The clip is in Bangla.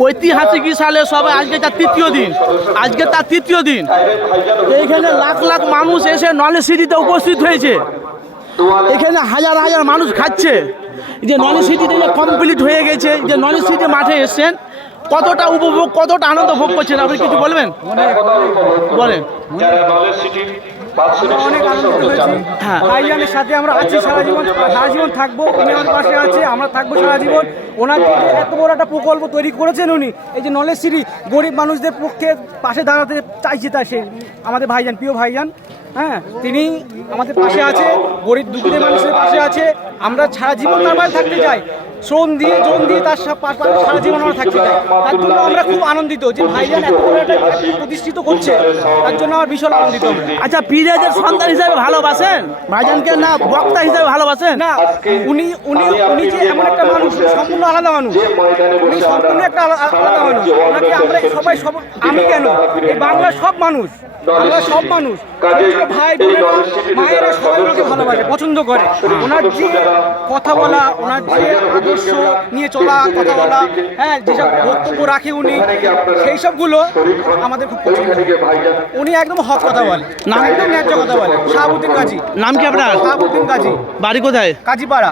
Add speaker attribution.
Speaker 1: ঐতিহাসিক সালে সবাই, আজকে তার তৃতীয় দিন। আজকে তার তৃতীয় দিন। এইখানে লাখ লাখ মানুষ এসে নলেজ সিটিতে উপস্থিত হয়েছে। এখানে হাজার হাজার মানুষ খাচ্ছে। যে নলেজ সিটিতে যে কমপ্লিট হয়ে গেছে। যে নলেজ সিটি মাঠে এসছেন। কতটা উপভোগ, কতটা আনন্দ ভোগ করছেন? আপনি কিছু বলবেন? বলেন।
Speaker 2: অনেক আনন্দ হয়েছি
Speaker 1: হ্যাঁ।
Speaker 2: ভাইজানের সাথে আমরা আছি সারা জীবন সারা জীবন থাকব উনি আমাদের পাশে আছে আমরা থাকব সারা জীবন। ওনার যে এত বড় একটা প্রকল্প তৈরি করেছেন উনি। এই যে নলেজ সিটি গরিব মানুষদের পক্ষে পাশে দাঁড়াতে চাইছে তা সে আমাদের ভাইজান প্রিয় ভাইজান। হ্যাঁ তিনি আমাদের পাশে আছে গরিব দুঃখীদের মানুষের পাশে আছে আমরা সারা জীবন তার পাশে থাকতে চাই। শ্রম দিয়ে জন দিয়ে তার সারা জীবন আমরা থাকতে চাই। তার জন্য আমরা খুব আনন্দিত যে ভাইজান এত বড় একটা প্রতিষ্ঠিত করছে তার জন্য আমার ভীষণ আনন্দিত।
Speaker 1: আচ্ছা পিরিয়ডের সন্তান হিসাবে ভালোবাসেন? ভাইজানকে না বক্তা হিসাবে ভালোবাসেন?
Speaker 2: না উনি উনি উনি যে এমন একটা মানুষ সম্পূর্ণ আলাদা মানুষ। উনি সম্পূর্ণ একটা আলাদা মানুষ। ওনাকে আমরা সবাই সব আমি কেন? এই বাংলার সব মানুষ বাংলার সব মানুষ। ছোট ভাই বোনেরা মায়েরা সবাই ওনাকে ভালোবাসে পছন্দ করে। ওনার যে কথা বলা ওনার যে আদর্শ নিয়ে চলা কথা বলা হ্যাঁ যেসব বক্তব্য রাখে উনি সেই সবগুলো আমাদের খুব পছন্দ। উনি একদম হক কথা বলে নাম একদম ন্যায্য কথা বলে। শাহাবুদ্দিন গাজী।
Speaker 1: নাম কি আপনার?
Speaker 2: শাহাবুদ্দিন গাজী।
Speaker 1: বাড়ি কোথায়?
Speaker 2: কাজীপাড়া